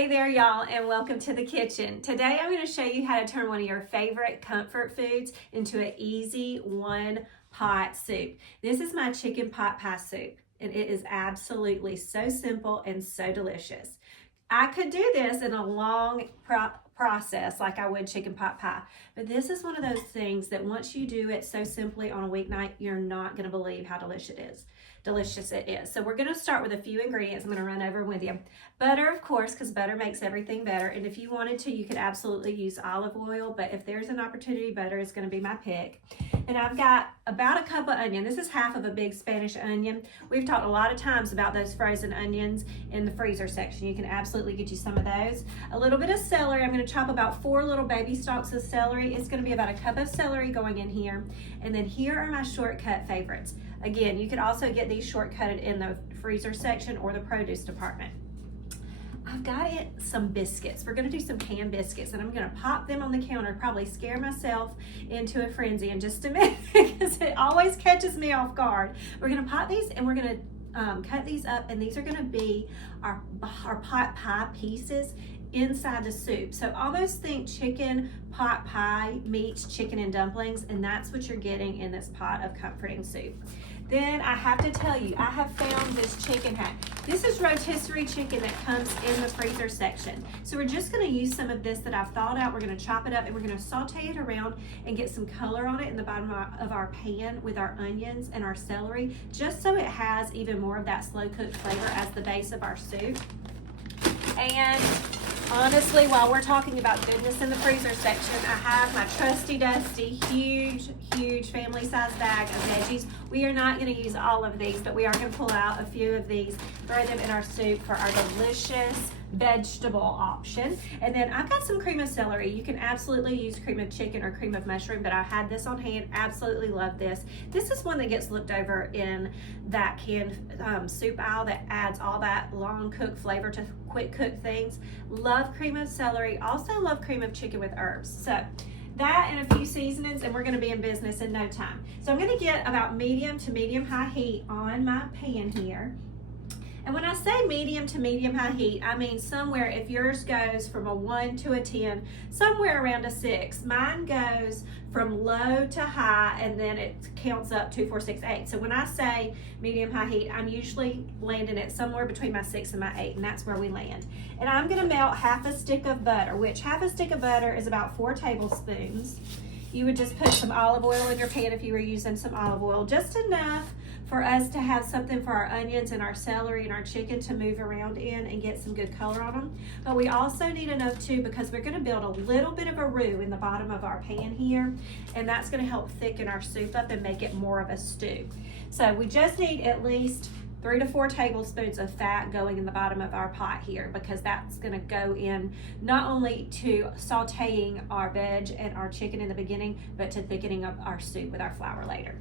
Hey there, y'all, and welcome to the kitchen. Today I'm going to show you how to turn one of your favorite comfort foods into an easy one-pot soup. This is my chicken pot pie soup, and it is absolutely so simple and so delicious. I could do this in a long process like I would chicken pot pie, but this is one of those things that once you do it so simply on a weeknight, you're not going to believe how delicious it is. So we're going to start with a few ingredients I'm going to run over with you. Butter, of course, because butter makes everything better, and if you wanted to, you could absolutely use olive oil, but if there's an opportunity, butter is going to be my pick. And I've got about a cup of onion. This is half of a big Spanish onion. We've talked a lot of times about those frozen onions in the freezer section. You can absolutely get you some of those. A little bit of celery. I'm going to chop about 4 little baby stalks of celery. It's going to be about a cup of celery going in here. And then here are my shortcut favorites. Again, you could also get these shortcutted in the freezer section or the produce department. I've got some biscuits. We're going to do some canned biscuits, and I'm going to pop them on the counter, probably scare myself into a frenzy in just a minute because it always catches me off guard. We're going to pop these, and we're going to cut these up, and these are going to be our pot pie pieces inside the soup. So almost think chicken pot pie meets chicken and dumplings, and that's what you're getting in this pot of comforting soup. Then I have to tell you, I have found this chicken hack. This is rotisserie chicken that comes in the freezer section. So we're just gonna use some of this that I've thawed out. We're gonna chop it up and we're gonna saute it around and get some color on it in the bottom of our pan with our onions and our celery, just so it has even more of that slow cooked flavor as the base of our soup. And honestly, while we're talking about goodness in the freezer section, I have my trusty dusty, huge family size bag of veggies. We are not going to use all of these, but we are going to pull out a few of these, throw them in our soup for our delicious vegetable option. And then I've got some cream of celery. You can absolutely use cream of chicken or cream of mushroom, but I had this on hand. Absolutely love this. This is one that gets looked over in that canned soup aisle that adds all that long cook flavor to quick cook things. Love cream of celery. Also love cream of chicken with herbs. So that and a few seasonings, and we're going to be in business in no time. So I'm going to get about medium to medium high heat on my pan here. And when I say medium to medium high heat, I mean somewhere, if yours goes from a 1 to a 10, somewhere around a 6. Mine goes from low to high, and then it counts up 2, 4, 6, 8. So when I say medium high heat, I'm usually landing it somewhere between my 6 and my 8, and that's where we land. And I'm gonna melt half a stick of butter, which half a stick of butter is about 4 tablespoons. You would just put some olive oil in your pan if you were using some olive oil, just enough for us to have something for our onions and our celery and our chicken to move around in and get some good color on them. But we also need enough too, because we're going to build a little bit of a roux in the bottom of our pan here, and that's going to help thicken our soup up and make it more of a stew. So we just need at least 3 to 4 tablespoons of fat going in the bottom of our pot here, because that's going to go in not only to sauteing our veg and our chicken in the beginning, but to thickening up our soup with our flour later.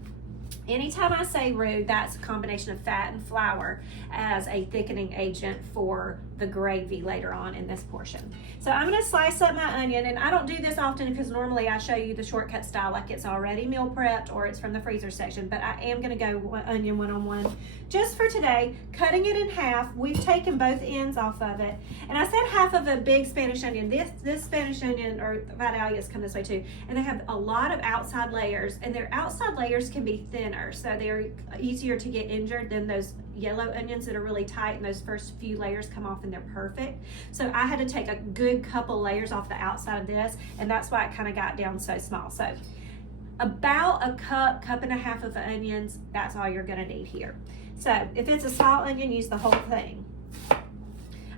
Anytime I say roux, that's a combination of fat and flour as a thickening agent for the gravy later on in this portion. So I'm going to slice up my onion, and I don't do this often because normally I show you the shortcut style like it's already meal prepped or it's from the freezer section, but I am going to go onion one-on-one just for today, cutting it in half. We've taken both ends off of it, and I said half of a big Spanish onion. This Spanish onion, or Vitalias, come this way too, and they have a lot of outside layers, and their outside layers can be thinner, so they're easier to get injured than those yellow onions that are really tight, and those first few layers come off and they're perfect. So I had to take a good couple layers off the outside of this, and that's why it kind of got down so small. So about a cup and a half of onions, that's all you're going to need here. So if it's a small onion, use the whole thing.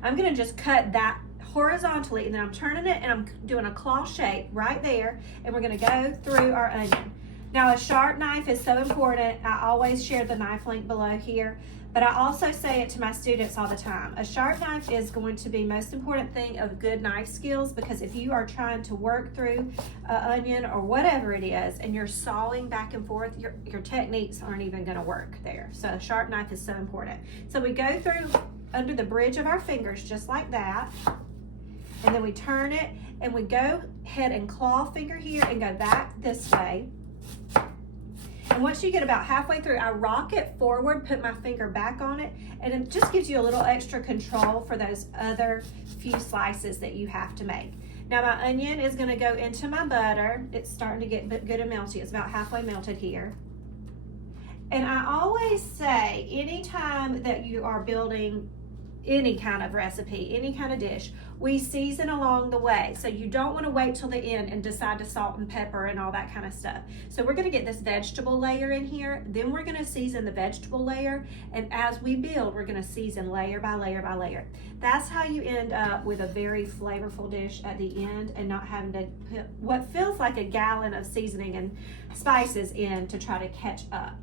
I'm going to just cut that horizontally, and then I'm turning it and I'm doing a claw shape right there, and we're going to go through our onion. Now, a sharp knife is so important. I always share the knife link below here, but I also say it to my students all the time. A sharp knife is going to be most important thing of good knife skills, because if you are trying to work through an onion or whatever it is, and you're sawing back and forth, your techniques aren't even gonna work there. So a sharp knife is so important. So we go through under the bridge of our fingers, just like that, and then we turn it, and we go ahead and claw finger here and go back this way. And once you get about halfway through, I rock it forward, put my finger back on it, and it just gives you a little extra control for those other few slices that you have to make. Now my onion is gonna go into my butter. It's starting to get good and melty. It's about halfway melted here. And I always say, anytime that you are building any kind of recipe, any kind of dish, we season along the way. So you don't want to wait till the end and decide to salt and pepper and all that kind of stuff. So we're going to get this vegetable layer in here, then we're going to season the vegetable layer, and as we build, we're going to season layer by layer by layer. That's how you end up with a very flavorful dish at the end, and not having to put what feels like a gallon of seasoning and spices in to try to catch up.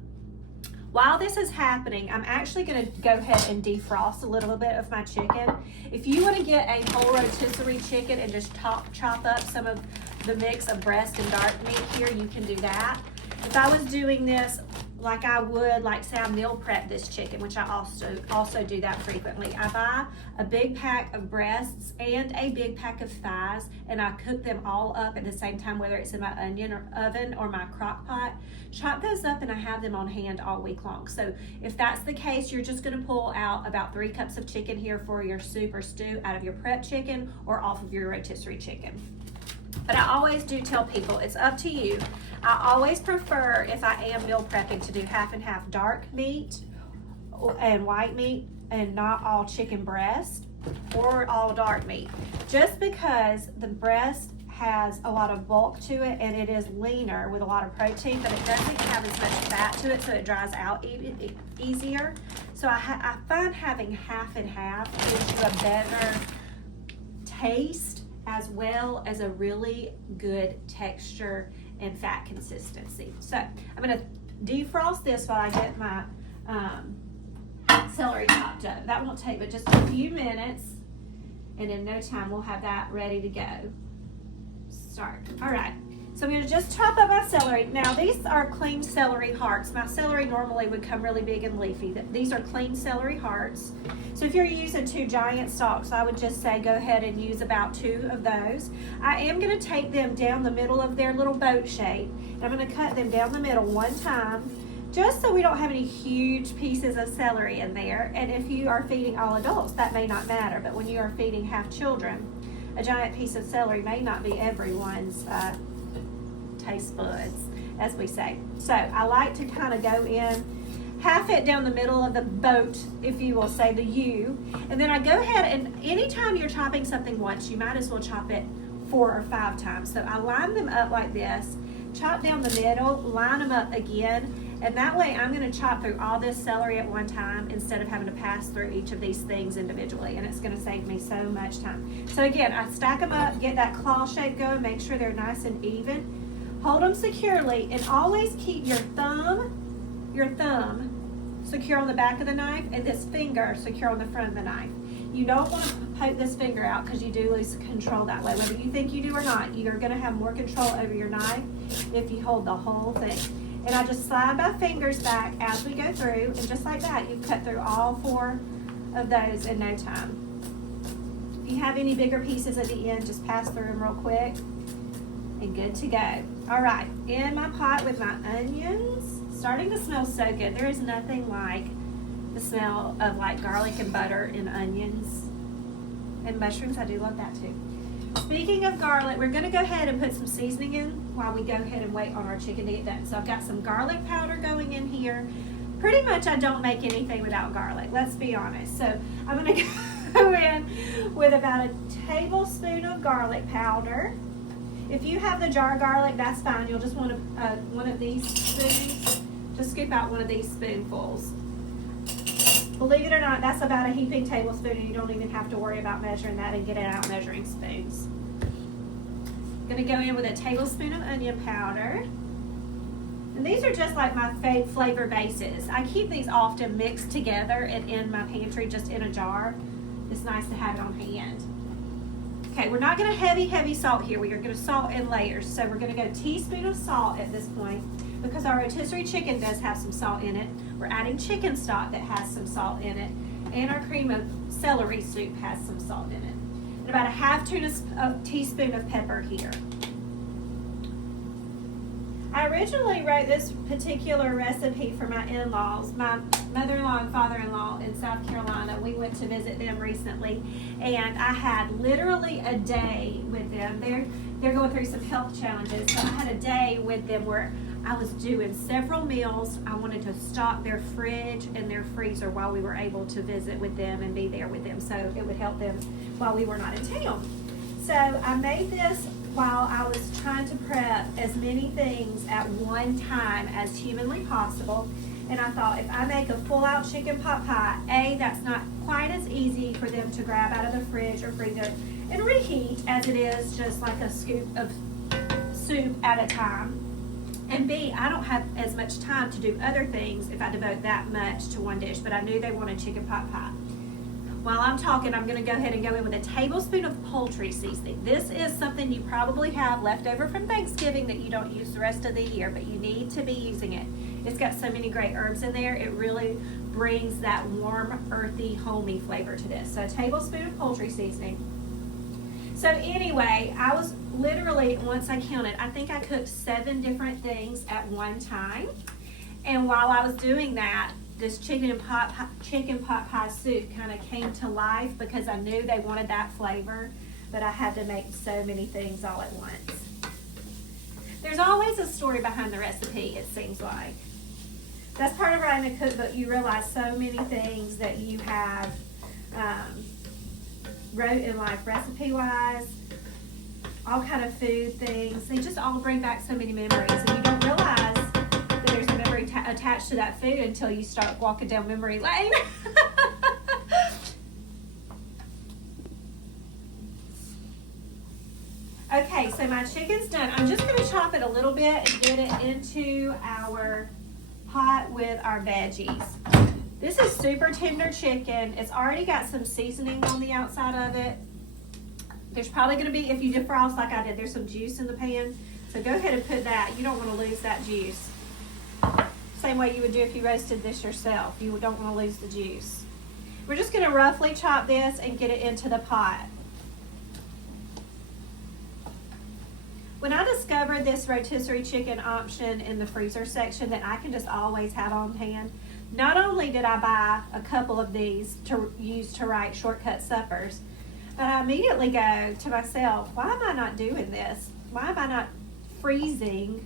While this is happening, I'm actually going to go ahead and defrost a little bit of my chicken. If you want to get a whole rotisserie chicken and just chop up some of the mix of breast and dark meat here, you can do that. If I was doing this like I would, like say I meal prep this chicken, which I also do that frequently. I buy a big pack of breasts and a big pack of thighs, and I cook them all up at the same time, whether it's in my onion or oven or my crock pot. Chop those up and I have them on hand all week long. So if that's the case, you're just gonna pull out about 3 cups of chicken here for your soup or stew out of your prep chicken or off of your rotisserie chicken. But I always do tell people, it's up to you. I always prefer, if I am meal prepping, to do half and half dark meat and white meat, and not all chicken breast or all dark meat. Just because the breast has a lot of bulk to it, and it is leaner with a lot of protein, but it doesn't have as much fat to it, so it dries out easier. So I find having half and half gives you a better taste, as well as a really good texture and fat consistency. So I'm gonna defrost this while I get my celery chopped up. That won't take but just a few minutes, and in no time we'll have that ready to go. All right, so I'm gonna just chop up my celery. Now these are clean celery hearts. My celery normally would come really big and leafy. These are clean celery hearts. So if you're using 2 giant stalks, I would just say go ahead and use about 2 of those. I am gonna take them down the middle of their little boat shape. I'm gonna cut them down the middle one time, just so we don't have any huge pieces of celery in there. And if you are feeding all adults, that may not matter, but when you are feeding half children, a giant piece of celery may not be everyone's taste buds, as we say. So I like to kind of go in half it down the middle of the boat, if you will say the U, and then I go ahead, and anytime you're chopping something once, you might as well chop it 4 or 5 times. So I line them up like this, chop down the middle, line them up again, and that way I'm going to chop through all this celery at one time instead of having to pass through each of these things individually, and it's going to save me so much time. So again, I stack them up, get that claw shape going, make sure they're nice and even, hold them securely, and always keep your thumb secure on the back of the knife and this finger secure on the front of the knife. You don't want to poke this finger out because you do lose control that way. Whether you think you do or not, you're going to have more control over your knife if you hold the whole thing. And I just slide my fingers back as we go through, and just like that, you've cut through all 4 of those in no time. If you have any bigger pieces at the end, just pass through them real quick, and good to go. All right, in my pot with my onions, starting to smell so good. There is nothing like the smell of like garlic and butter and onions and mushrooms. I do love that too. Speaking of garlic, we're gonna go ahead and put some seasoning in while we go ahead and wait on our chicken to get done. So I've got some garlic powder going in here. Pretty much I don't make anything without garlic, let's be honest. So I'm gonna go in with about a tablespoon of garlic powder. If you have the jar garlic, that's fine. You'll just want one of these spoons. Just scoop out one of these spoonfuls. Believe it or not, that's about a heaping tablespoon, and you don't even have to worry about measuring that and getting out measuring spoons. I'm gonna go in with a tablespoon of onion powder. And these are just like my flavor bases. I keep these often mixed together and in my pantry, just in a jar. It's nice to have it on hand. Okay, we're not gonna heavy salt here. We are gonna salt in layers. So we're gonna go a teaspoon of salt at this point, because our rotisserie chicken does have some salt in it. We're adding chicken stock that has some salt in it, and our cream of celery soup has some salt in it. And about a half teaspoon of pepper here. I originally wrote this particular recipe for my in-laws, my mother-in-law and father-in-law in South Carolina. We went to visit them recently, and I had literally a day with them. They're going through some health challenges, so I had a day with them where I was doing several meals. I wanted to stock their fridge and their freezer while we were able to visit with them and be there with them, so it would help them while we were not in town. So I made this while I was trying to prep as many things at one time as humanly possible. And I thought, if I make a full-out chicken pot pie, that's not quite as easy for them to grab out of the fridge or freezer and reheat as it is just like a scoop of soup at a time. And B, I don't have as much time to do other things if I devote that much to one dish, but I knew they wanted chicken pot pie. While I'm talking, I'm going to go ahead and go in with a tablespoon of poultry seasoning. This is something you probably have left over from Thanksgiving that you don't use the rest of the year, but you need to be using it. It's got so many great herbs in there. It really brings that warm, earthy, homey flavor to this. So a tablespoon of poultry seasoning. So anyway, I was literally, once I counted, I think I cooked 7 different things at one time. And while I was doing that, this chicken pot pie soup kind of came to life because I knew they wanted that flavor, but I had to make so many things all at once. There's always a story behind the recipe, it seems like. That's part of writing a cookbook. You realize so many things that you have wrote in life, recipe-wise, all kind of food things. They just all bring back so many memories, and you don't realize that there's a memory attached to that food until you start walking down memory lane. Okay, so my chicken's done. I'm just going to chop it a little bit and get it into our pot with our veggies. This is super tender chicken. It's already got some seasoning on the outside of it. There's probably going to be, if you defrost like I did, there's some juice in the pan. So go ahead and put that. You don't want to lose that juice. Same way you would do if you roasted this yourself. You don't want to lose the juice. We're just going to roughly chop this and get it into the pot. When I discovered this rotisserie chicken option in the freezer section that I can just always have on hand, not only did I buy a couple of these to use to write shortcut suppers, but I immediately go to myself, why am I not doing this? Why am I not freezing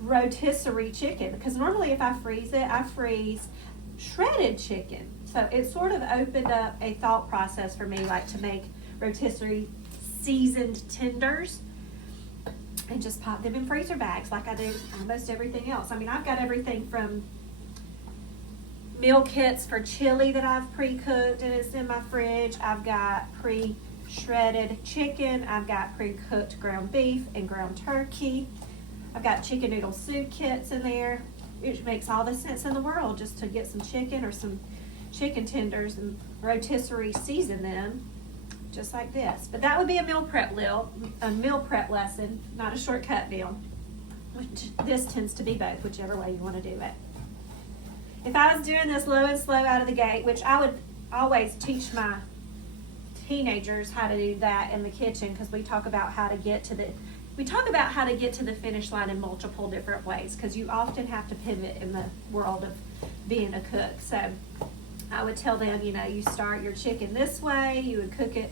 rotisserie chicken? Because normally if I freeze it, I freeze shredded chicken. So it sort of opened up a thought process for me, like to make rotisserie seasoned tenders and just pop them in freezer bags like I do almost everything else. I mean, I've got everything from meal kits for chili that I've pre-cooked and it's in my fridge. I've got pre-shredded chicken. I've got pre-cooked ground beef and ground turkey. I've got chicken noodle soup kits in there. It makes all the sense in the world just to get some chicken or some chicken tenders and rotisserie season them just like this. But that would be a meal prep lesson, not a shortcut meal. This tends to be both, whichever way you want to do it. If I was doing this low and slow out of the gate, which I would always teach my teenagers how to do that in the kitchen, because we talk about how to get to the finish line in multiple different ways, because you often have to pivot in the world of being a cook. So I would tell them, you start your chicken this way, you would cook it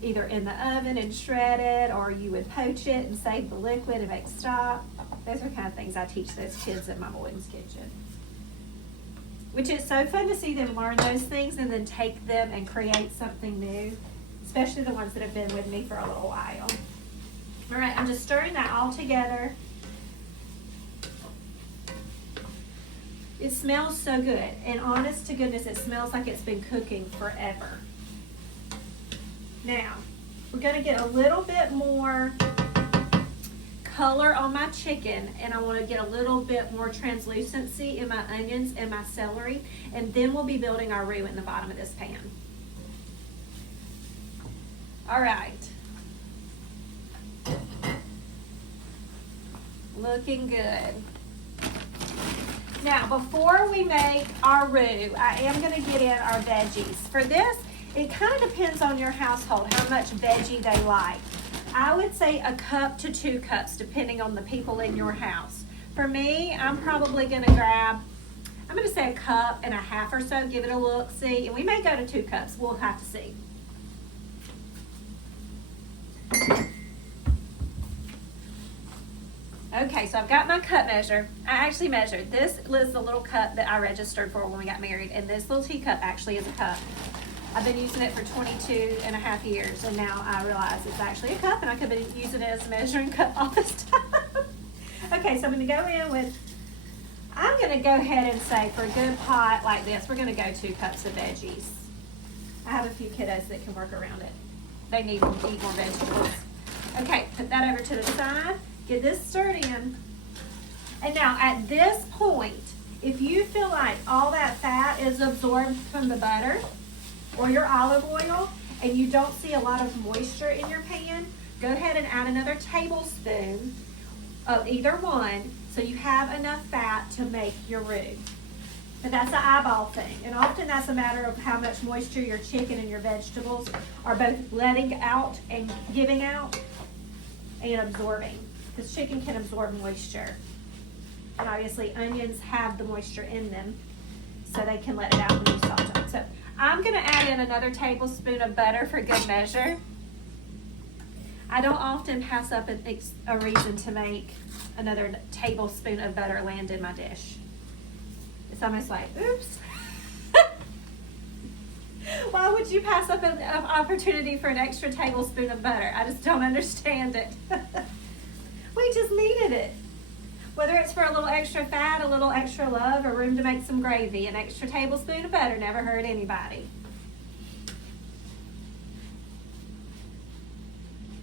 either in the oven and shred it, or you would poach it and save the liquid and make stock. Those are the kind of things I teach those kids in my boys' kitchen. Which is so fun to see them learn those things and then take them and create something new, especially the ones that have been with me for a little while. All right, I'm just stirring that all together. It smells so good, and honest to goodness, it smells like it's been cooking forever. Now, we're going to get a little bit more color on my chicken, and I want to get a little bit more translucency in my onions and my celery, and then we'll be building our roux in the bottom of this pan. All right. Looking good. Now, before we make our roux, I am going to get in our veggies. For this, it kind of depends on your household, how much veggie they like. I would say a cup to 2 cups, depending on the people in your house. For me, I'm probably gonna grab, I'm gonna say a cup and a half or so, give it a look, see, and we may go to 2 cups, we'll have to see. Okay, so I've got my cup measure. I actually measured. This is the little cup that I registered for when we got married, and this little teacup actually is a cup. I've been using it for 22 and a half years, and now I realize it's actually a cup, and I could be using it as a measuring cup all this time. Okay, so I'm gonna go in with, I'm gonna go ahead and say for a good pot like this, we're gonna go 2 cups of veggies. I have a few kiddos that can work around it. They need to eat more vegetables. Okay, put that over to the side, get this stirred in. And now at this point, if you feel like all that fat is absorbed from the butter or your olive oil and you don't see a lot of moisture in your pan, go ahead and add another tablespoon of either one so you have enough fat to make your roux. But that's an eyeball thing, and often that's a matter of how much moisture your chicken and your vegetables are both letting out and giving out and absorbing, because chicken can absorb moisture. And obviously onions have the moisture in them, so they can let it out when you salt them. So I'm gonna add in another tablespoon of butter for good measure. I don't often pass up a reason to make another tablespoon of butter land in my dish. It's almost like, oops. Why would you pass up an opportunity for an extra tablespoon of butter? I just don't understand it. We just needed it. Whether it's for a little extra fat, a little extra love, or room to make some gravy, an extra tablespoon of butter never hurt anybody.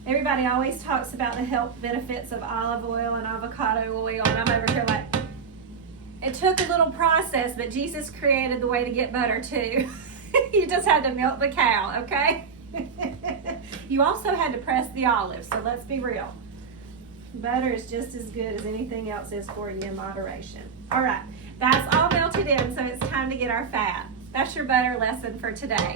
Everybody always talks about the health benefits of olive oil and avocado oil, and I'm over here like, it took a little process, but Jesus created the way to get butter too. You just had to milk the cow, okay? You also had to press the olives, so let's be real. Butter is just as good as anything else is for you in moderation. All right, that's all melted in, so it's time to get our fat. That's your butter lesson for today.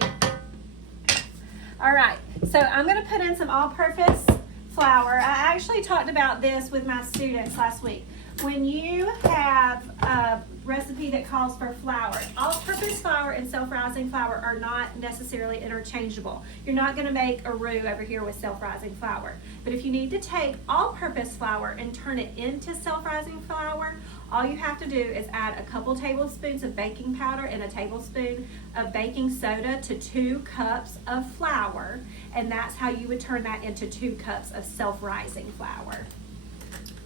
All right, so I'm gonna put in some all-purpose flour. I actually talked about this with my students last week. When you have a recipe that calls for flour, all-purpose flour and self-rising flour are not necessarily interchangeable. You're not gonna make a roux over here with self-rising flour. But if you need to take all-purpose flour and turn it into self-rising flour, all you have to do is add a couple tablespoons of baking powder and a tablespoon of baking soda to 2 cups of flour, and that's how you would turn that into 2 cups of self-rising flour.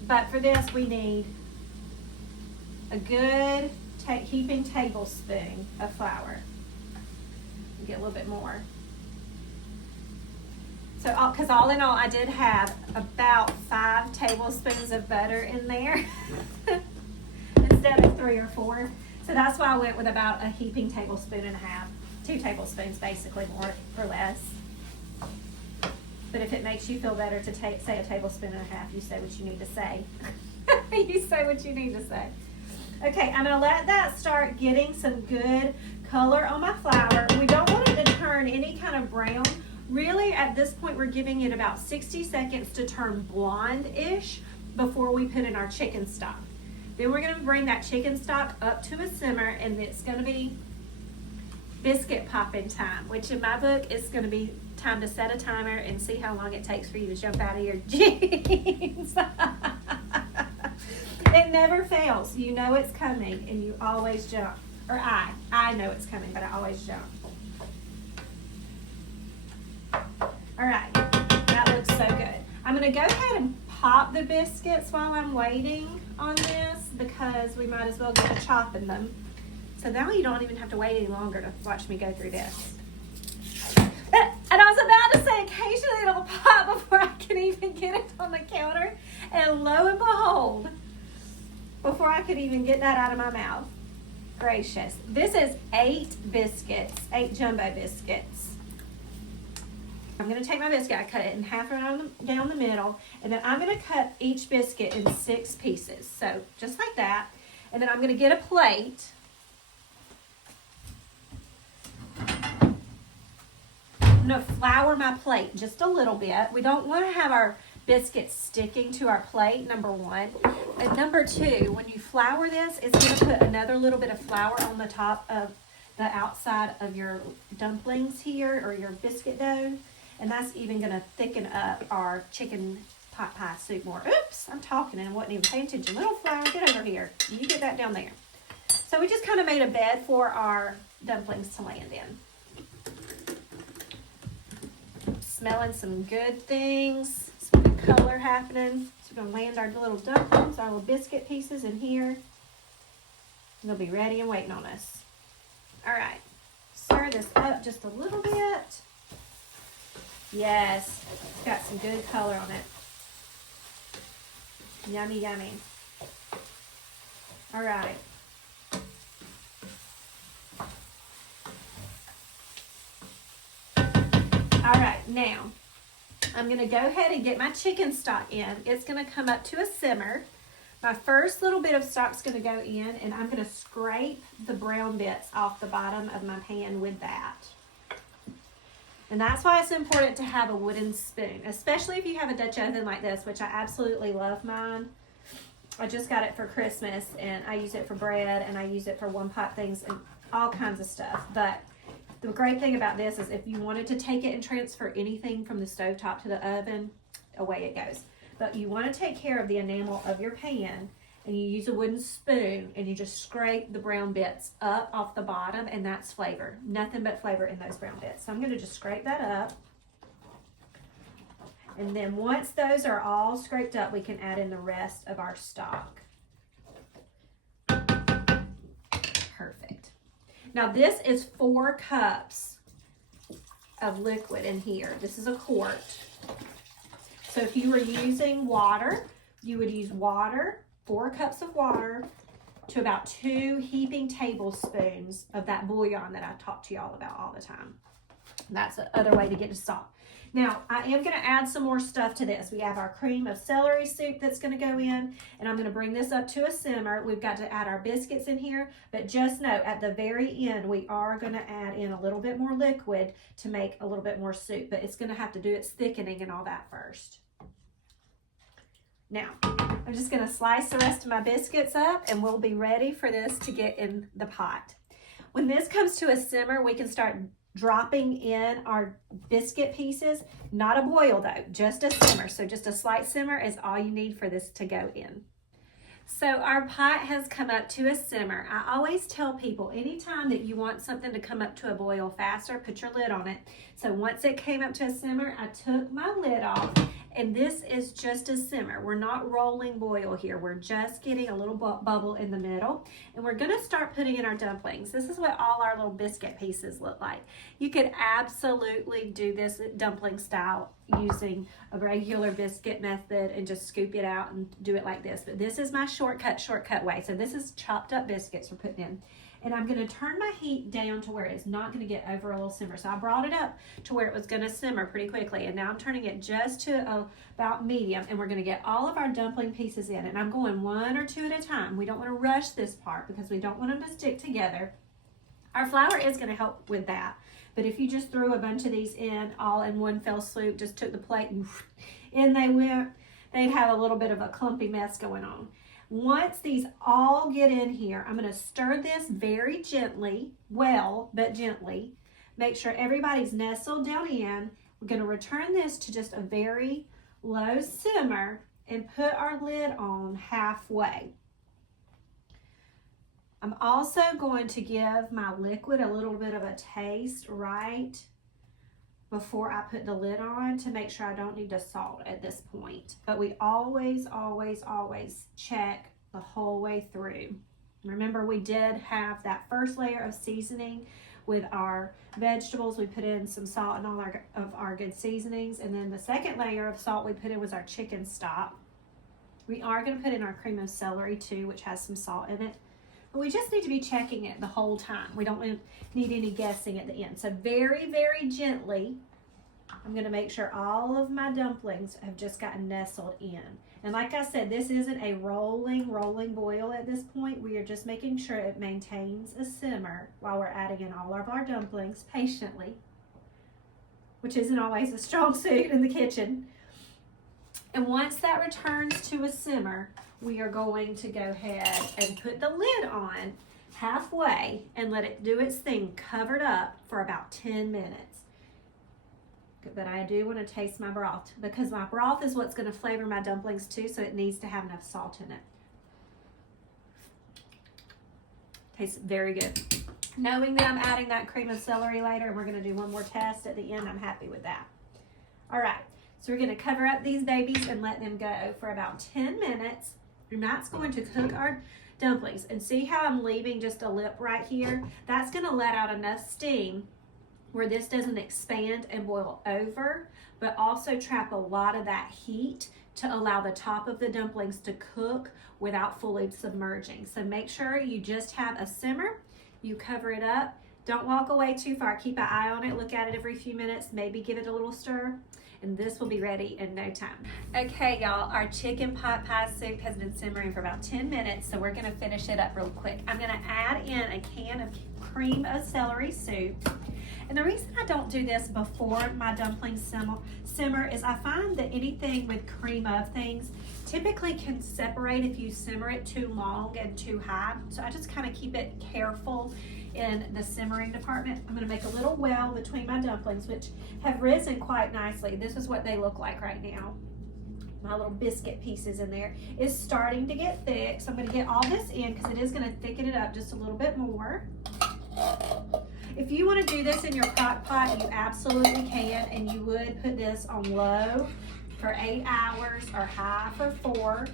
But for this, we need a good heaping tablespoon of flour. Get a little bit more. So, because all in all, I did have about 5 tablespoons of butter in there instead of 3 or 4. So that's why I went with about a heaping tablespoon and a half, 2 tablespoons basically, more or less. But if it makes you feel better to say a tablespoon and a half, you say what you need to say. You say what you need to say. Okay, I'm gonna let that start getting some good color on my flour. We don't want it to turn any kind of brown. Really, at this point, we're giving it about 60 seconds to turn blonde-ish before we put in our chicken stock. Then we're gonna bring that chicken stock up to a simmer, and it's gonna be biscuit popping time, which in my book is gonna be time to set a timer and see how long it takes for you to jump out of your jeans. It never fails. You know it's coming and you always jump. Or I know it's coming, but I always jump. All right, that looks so good. I'm gonna go ahead and pop the biscuits while I'm waiting on this because we might as well get to chopping them. So now you don't even have to wait any longer to watch me go through this. And I was about to say, occasionally it'll pop before I can even get it on the counter. And lo and behold, before I could even get that out of my mouth. Gracious. This is 8 biscuits, 8 jumbo biscuits. I'm going to take my biscuit, I cut it in half around down the middle, and then I'm going to cut each biscuit in 6 pieces. So just like that. And then I'm going to get a plate. I'm gonna flour my plate just a little bit. We don't wanna have our biscuits sticking to our plate, number one. And number two, when you flour this, it's gonna put another little bit of flour on the top of the outside of your dumplings here, or your biscuit dough. And that's even gonna thicken up our chicken pot pie soup more. Oops, I'm talking and I wasn't even paying attention. Little flour, get over here. You get that down there. So we just kind of made a bed for our dumplings to land in. Smelling some good things, some good color happening. So we're gonna land our little dumplings, our little biscuit pieces in here. They'll be ready and waiting on us. All right, stir this up just a little bit. Yes, it's got some good color on it. Yummy, yummy. All right. All right, now I'm gonna go ahead and get my chicken stock in. It's gonna come up to a simmer. My first little bit of stock's gonna go in, and I'm gonna scrape the brown bits off the bottom of my pan with that. And that's why it's important to have a wooden spoon, especially if you have a Dutch oven like this, which I absolutely love mine. I just got it for Christmas, and I use it for bread, and I use it for one pot things and all kinds of stuff. But the great thing about this is if you wanted to take it and transfer anything from the stovetop to the oven, away it goes. But you want to take care of the enamel of your pan, and you use a wooden spoon, and you just scrape the brown bits up off the bottom, and that's flavor. Nothing but flavor in those brown bits. So I'm going to just scrape that up. And then once those are all scraped up, we can add in the rest of our stock. Perfect. Now this is 4 cups of liquid in here. This is a quart. So if you were using water, you would use water, 4 cups of water, to about 2 heaping tablespoons of that bouillon that I talk to y'all about all the time. That's the other way to get to salt. Now, I am going to add some more stuff to this. We have our cream of celery soup that's going to go in, and I'm going to bring this up to a simmer. We've got to add our biscuits in here, but just know at the very end, we are going to add in a little bit more liquid to make a little bit more soup, but it's going to have to do its thickening and all that first. Now, I'm just going to slice the rest of my biscuits up, and we'll be ready for this to get in the pot. When this comes to a simmer, we can start dropping in our biscuit pieces. Not a boil though, just a simmer. So just a slight simmer is all you need for this to go in. So our pot has come up to a simmer. I always tell people anytime that you want something to come up to a boil faster, put your lid on it. So once it came up to a simmer, I took my lid off, and this is just a simmer. We're not rolling boil here. We're just getting a little bubble in the middle, and we're gonna start putting in our dumplings. This is what all our little biscuit pieces look like. You could absolutely do this dumpling style using a regular biscuit method and just scoop it out and do it like this. But this is my shortcut way. So this is chopped up biscuits we're putting in. And I'm going to turn my heat down to where it's not going to get over a little simmer. So I brought it up to where it was going to simmer pretty quickly. And now I'm turning it just to about medium. And we're going to get all of our dumpling pieces in. And I'm going 1 or 2 at a time. We don't want to rush this part because we don't want them to stick together. Our flour is going to help with that. But if you just threw a bunch of these in all in one fell swoop, just took the plate and in they went, they'd have a little bit of a clumpy mess going on. Once these all get in here, I'm going to stir this very gently, well, but gently. Make sure everybody's nestled down in. We're going to return this to just a very low simmer and put our lid on halfway. I'm also going to give my liquid a little bit of a taste right before I put the lid on to make sure I don't need to salt at this point. But we always, always, always check the whole way through. Remember, we did have that first layer of seasoning with our vegetables. We put in some salt and all of our good seasonings. And then the second layer of salt we put in was our chicken stock. We are going to put in our cream of celery too, which has some salt in it. But we just need to be checking it the whole time. We don't need any guessing at the end. So very, very gently, I'm going to make sure all of my dumplings have just gotten nestled in. And like I said, this isn't a rolling boil at this point. We are just making sure it maintains a simmer while we're adding in all of our dumplings patiently. which isn't always a strong suit in the kitchen. And once that returns to a simmer, we are going to go ahead and put the lid on halfway and let it do its thing, covered up for about 10 minutes. But I do want to taste my broth because my broth is what's going to flavor my dumplings too, so it needs to have enough salt in it. Tastes very good. Knowing that I'm adding that cream of celery later, and we're going to do one more test at the end, I'm happy with that. All right, so we're going to cover up these babies and let them go for about 10 minutes. And that's going to cook our dumplings. And see how I'm leaving just a lip right here? That's going to let out enough steam where this doesn't expand and boil over, but also trap a lot of that heat to allow the top of the dumplings to cook without fully submerging. So make sure you just have a simmer, you cover it up. Don't walk away too far. Keep an eye on it, look at it every few minutes, maybe give it a little stir, and this will be ready in no time. Okay, y'all, our chicken pot pie soup has been simmering for about 10 minutes, so we're gonna finish it up real quick. I'm gonna add in a can of cream of celery soup. And the reason I don't do this before my dumplings simmer is I find that anything with cream of things typically can separate if you simmer it too long and too high. So I just kind of keep it careful in the simmering department. I'm gonna make a little well between my dumplings, which have risen quite nicely. This is what they look like right now. My little biscuit pieces in there is starting to get thick. So I'm gonna get all this in because it is gonna thicken it up just a little bit more. If you want to do this in your crock pot, you absolutely can, and you would put this on low for 8 hours or high for 4.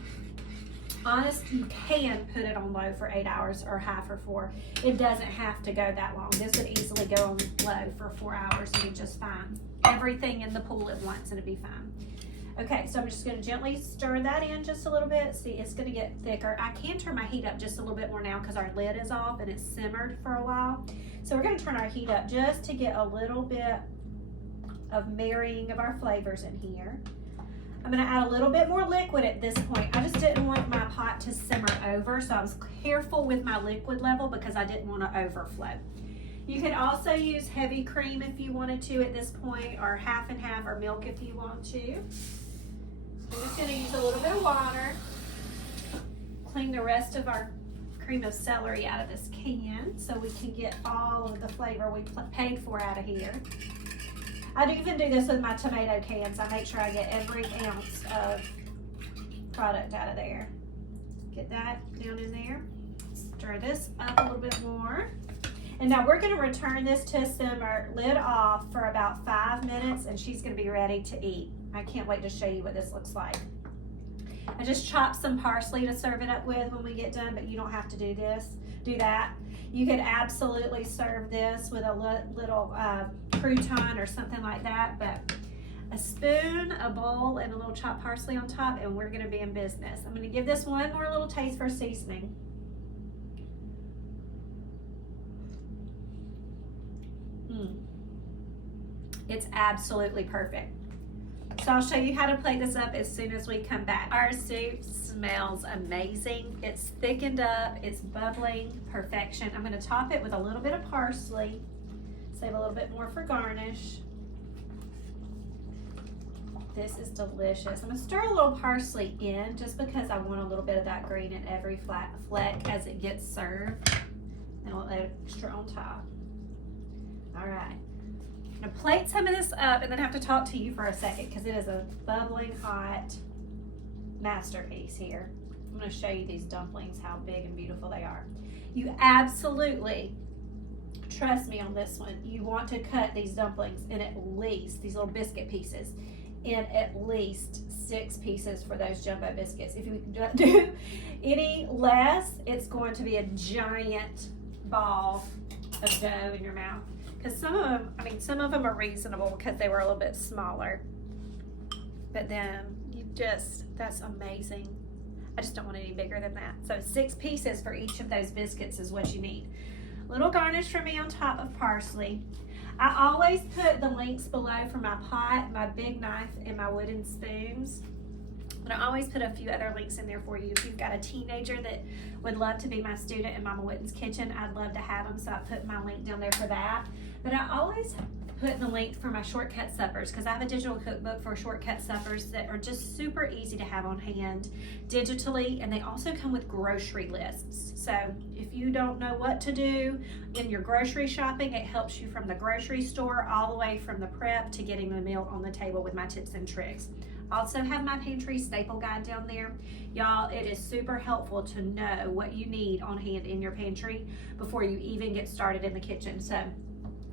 Honest, you can put it on low for 8 hours or high for 4. It doesn't have to go that long. This would easily go on low for 4 hours and be just fine. Everything in the pool at once and it'd be fine. Okay, so I'm just going to gently stir that in just a little bit. See, it's going to get thicker. I can turn my heat up just a little bit more now because our lid is off and it's simmered for a while. So we're going to turn our heat up just to get a little bit of marrying of our flavors in here. I'm going to add a little bit more liquid at this point. I just didn't want my pot to simmer over, so I was careful with my liquid level because I didn't want to overflow. You can also use heavy cream if you wanted to at this point, or half and half, or milk if you want to. I'm just going to use a little bit of water, clean the rest of our cream of celery out of this can so we can get all of the flavor we paid for out of here. I do even do this with my tomato cans. I make sure I get every ounce of product out of there. Get that down in there. Stir this up a little bit more. And now we're going to return this to a simmer, lid off for about 5 minutes, and she's going to be ready to eat. I can't wait to show you what this looks like. I just chopped some parsley to serve it up with when we get done, but you don't have to do that. You could absolutely serve this with a little crouton or something like that, but a spoon, a bowl, and a little chopped parsley on top, and we're going to be in business. I'm going to give this one more little taste for seasoning. It's absolutely perfect. So I'll show you how to plate this up as soon as we come back. Our soup smells amazing. It's thickened up, it's bubbling, perfection. I'm going to top it with a little bit of parsley, save a little bit more for garnish. This is delicious. I'm going to stir a little parsley in just because I want a little bit of that green in every fleck as it gets served. And we'll add extra on top. All right. I'm gonna plate some of this up and then have to talk to you for a second because it is a bubbling hot masterpiece here. I'm gonna show you these dumplings, how big and beautiful they are. You absolutely, trust me on this one, you want to cut these dumplings in at least, these little biscuit pieces, in at least 6 pieces for those jumbo biscuits. If you do any less, it's going to be a giant ball of dough in your mouth. Because some of them are reasonable because they were a little bit smaller. But then that's amazing. I just don't want any bigger than that. So 6 pieces for each of those biscuits is what you need. Little garnish for me on top of parsley. I always put the links below for my pot, my big knife, and my wooden spoons. But I always put a few other links in there for you. If you've got a teenager that would love to be my student in Mama Whitten's kitchen, I'd love to have them, so I put my link down there for that. But I always put in the link for my shortcut suppers because I have a digital cookbook for shortcut suppers that are just super easy to have on hand digitally, and they also come with grocery lists. So if you don't know what to do in your grocery shopping, it helps you from the grocery store all the way from the prep to getting the meal on the table with my tips and tricks. Also have my pantry staple guide down there. Y'all, it is super helpful to know what you need on hand in your pantry before you even get started in the kitchen. So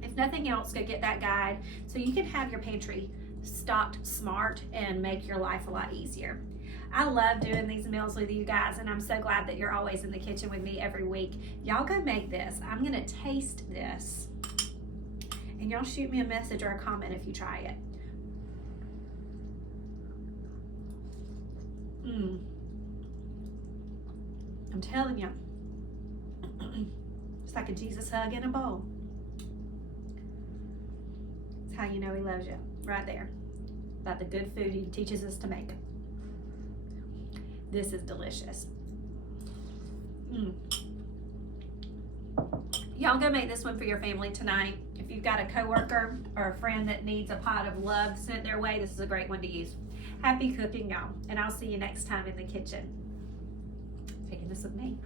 if nothing else, go get that guide so you can have your pantry stocked smart and make your life a lot easier. I love doing these meals with you guys, and I'm so glad that you're always in the kitchen with me every week. Y'all go make this. I'm gonna taste this, and y'all shoot me a message or a comment if you try it. I'm telling you, it's like a Jesus hug in a bowl. It's how you know he loves you, right there. About the good food he teaches us to make. This is delicious. Y'all go make this one for your family tonight. If you've got a coworker or a friend that needs a pot of love sent their way, this is a great one to use. Happy cooking, y'all, and I'll see you next time in the kitchen. Taking this with me.